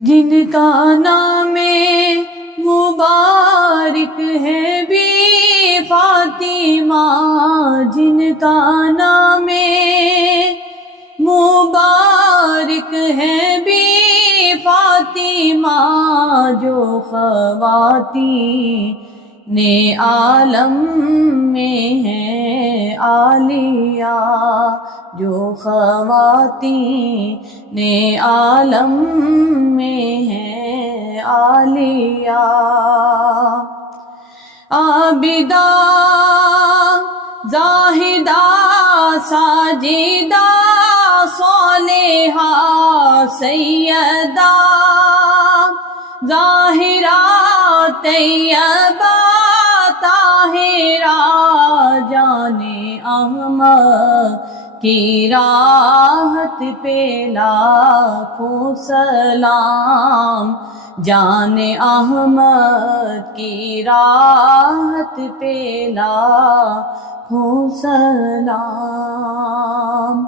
جن کا نام مبارک ہے بی فاطمہ، جن کا نام مبارک ہے بی فاطمہ، جو خواتین عالم میں ہے عالیہ، جو خواتین عالم میں ہے عالیہ۔ عابدہ، زاہدہ، ساجدہ، صالحہ، سیدہ، ظاہرہ، طیبہ، طاہرہ، جان احمد کی راحت پہ لاکھوں سلام، جان احمد کی راحت پہ لاکھوں سلام۔